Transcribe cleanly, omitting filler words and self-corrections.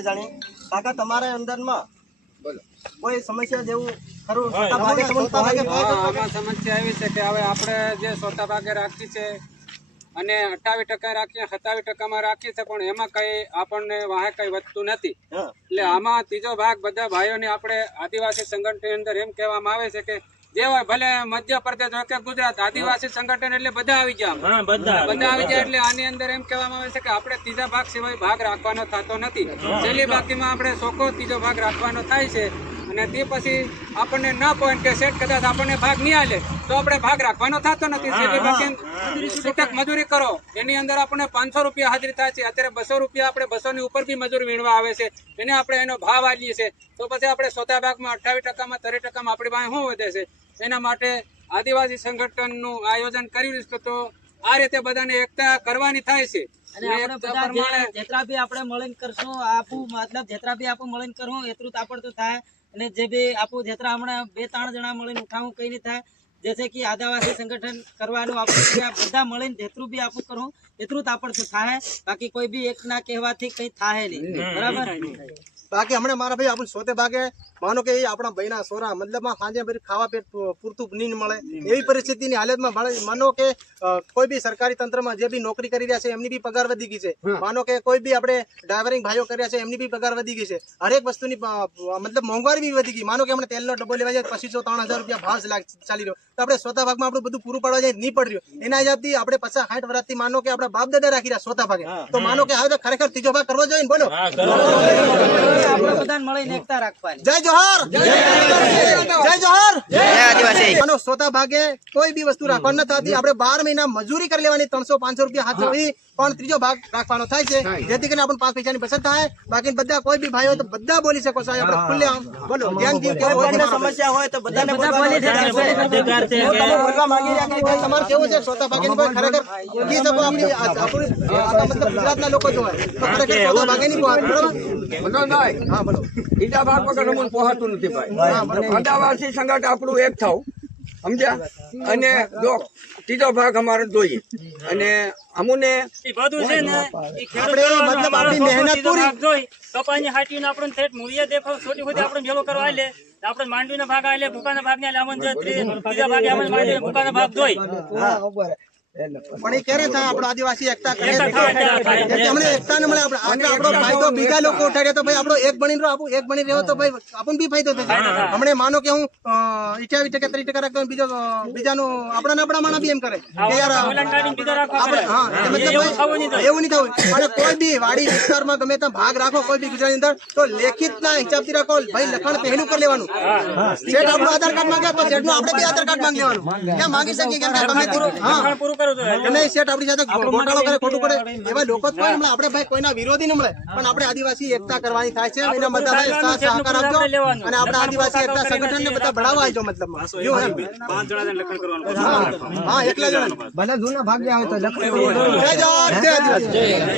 આપણે જાણીએ કાકા તમારા અંદરમાં બોલો કોઈ સમસ્યા જેવું ખરું? આમાં સમસ્યા એવી છે કે હવે આપણે જે સોટા ભાગે રાખી છે અને 28% રાખીએ 27% રાખીએ છે, પણ એમાં કઈ આપણને વાહે કઈ વધતું નથી. એટલે આમાં ત્રીજો ભાગ બધા ભાઈઓને આપણે આદિવાસી સંગઠન અંદર એમ કહેવામાં આવે છે કે જે હોય ભલે મધ્યપ્રદેશ હોય કે ગુજરાત, આદિવાસી સંગઠન એટલે બધા આવી ગયા, બધા આવી ગયા. એટલે આની અંદર એમ કહેવામાં આવે છે કે આપણે ત્રીજા ભાગ સિવાય ભાગ રાખવાનો થતો નથી. છેલ્લી બાકીમાં આપણે ચોખ્ખો ત્રીજો ભાગ રાખવાનો થાય છે. અને તે પછી આપણને ન પોઈન્ટ કે સેટ કદાચ આપણને ભાગ નહીં આલે તો આપણે ભાગ રાખવાનો થતો નથી. છેલ્લી બાકી છૂટક મજૂરી કરો એની અંદર આપણને 500 રૂપિયા હાજરી થાય છે. અત્યારે 200 રૂપિયા આપણે 200 ની ઉપર બી મજૂરી વીણવા આવે છે, એને આપણે એનો ભાવ આલીએ છીએ. તો પછી આપણે ચોથા ભાગમાં 28%માં 30%માં આપણી પાસે શું વધે છે? એના માટે આદિવાસી સંગઠનનું આયોજન કર્યું છે. તો આ રીતે બધાને એકતા કરવાની થાય છે. અને આપણે બધા જેટલા બી આપણે મળીને કરશું આપું, મતલબ જેટલા બી આપું મળીને કરવું એટલું તાપડ તો થાય. અને જે બી આપું જેટલા હમણાં 2-3 જણા મળીને ઉઠાવું કઈ નહીં થાય. जैसे कि आदिवासी संगठन करवानो બધા મળીને જેટલું બી આપું કરું એટલું તાપડ તો થાય. બાકી કોઈ બી એક ના કહેવાથી કઈ થાય નહીં, બરાબર? બાકી હમણાં મારા ભાઈ આપણે સોતે ભાગે માનો કે આપણા ભાઈના સોરા મતલબમાં સાંજે ખાવા પેટ પૂરતું નહીં મળે એવી પરિસ્થિતિની હાલતમાં માનો કે કોઈ બી સરકારી તંત્રમાં જે બી નોકરી કરી રહ્યા છે એમની બી પગાર વધી ગઈ છે. માનો કે કોઈ બી આપણે ડ્રાઈવરિંગ ભાઈઓ કર્યા છે એમની બી પગાર વધી ગઈ છે. હરેક વસ્તુની મતલબ મોંઘવારી બી વધી ગઈ. માનો કે આપણે તેલનો ડબ્બો લેવા જાય 2500-3000 રૂપિયા ભાવ ચાલી રહ્યો, તો આપણે સોતા ભાગમાં આપણું બધું પૂરું પાડવા જાય નહીં પડી રહ્યું. એના હિસાબથી આપણે 50-60 વર્ષથી માનો કે આપણા બાપ દાદા રાખી રહ્યા સોતા ભાગે, તો માનો કે હવે ખરેખર ત્રીજો ભાગ કરવો જોઈએ ને. બોલો આપણે બધાને મળીને એકતા રાખવાની. જય જોહર, જય જોહર, જય આદિવાસી. આનો સોતા ભાગે કોઈ બી વસ્તુ રાખવાની નથી. આપણે 12 મહિના મજૂરી કરી લેવાની 300-500 રૂપિયા હાથ હોય, પણ ત્રીજો ભાગ રાખવાનો થાય છે, જેથી કરીને આપણને 5 પૈસાની બચત થાય. બાકી બધા કોઈ બી ભાઈઓ તો બધા બોલી શકો છો. આપણે ખુલ્લે બોલો, ધ્યાનથી સમસ્યા હોય તો બધાને બોલવા માંગી રહ્યા કે તમારે કેવું છે સોતા ભાગેની કોઈ ખરેખર કી શકો આપણી મતલબ ગુજરાતના લોકો જો હોય તો ખરેખર સોતા ભાગેની બરાબર. હા બોલો. ત્રીજા ભાગ વગર અમને પહોંચતું નથી ભાઈ. આદિવાસી સંગઠન આપણું એક થાવ, સમજ્યા? અને જો ત્રીજો ભાગ અમારે જોઈએ અને અમુને બધું છે ને એ ખેડૂતો મતલબ આપણી મહેનત પૂરી જોઈ કપાની હાટીને આપણને થેટ મૂળિયા દેખો છોટી છોટી આપણે ભેગો કરવા આલે આપણે માંડવીનો ભાગ આલે ભૂકાના ભાગ ને આલે અમને ત્રીજા ભાગે આપણે માંડવીનો ભૂકાના ભાગ જોઈ. પણ એ ક્યારે થાય? આપણો આદિવાસી એકતા કરે અમને એકતા ને મળે. આપણો ફાયદો બીજા લોકો ઉઠાડે તો ભાઈ આપણો એક બની રહ્યો તો ભાઈ આપણને બી ફાયદો થશે. હમણે માનો કે હું 28%-30% રાખતો બીજાનું આપણા માણા બી એમ કરે કે યાર આપણે એવું નહીં થવું. અને કોઈ બી વાડી વિસ્તારમાં ગમે ત્યાં ભાગ રાખો કોઈ બી ગુજરાતની અંદર તો લેખિત ના હિસાબથી રાખો. ભાઈ લખાણ પહેલું કરી લેવાનું. શેઠ આપણું આધાર કાર્ડ માંગે તો શેઠનું આપણે બી આધાર કાર્ડ માંગી લેવાનું. ક્યાં માંગી શકીએ? કેમ કે ગમે શેઠ આપણી સાથે ઘોટાળો કરે ખોટું કરે એવા લોકો જ કોઈ મળે. આપણે ભાઈ કોઈના વિરોધી ન મળે, પણ આપણે આદિવાસી એકતા કરવાની થાય છે. એના બધા સહકાર આપજો અને આપણે આદિવાસી એકતા સંગઠન ને બધા બઢાવવા આવજો. મતલબ 5 જણા લખણ કરવાનું. હા એકલા જણા ભલે જૂના ભાગ્યા હોય તો લખણ. જય આદિવાસી.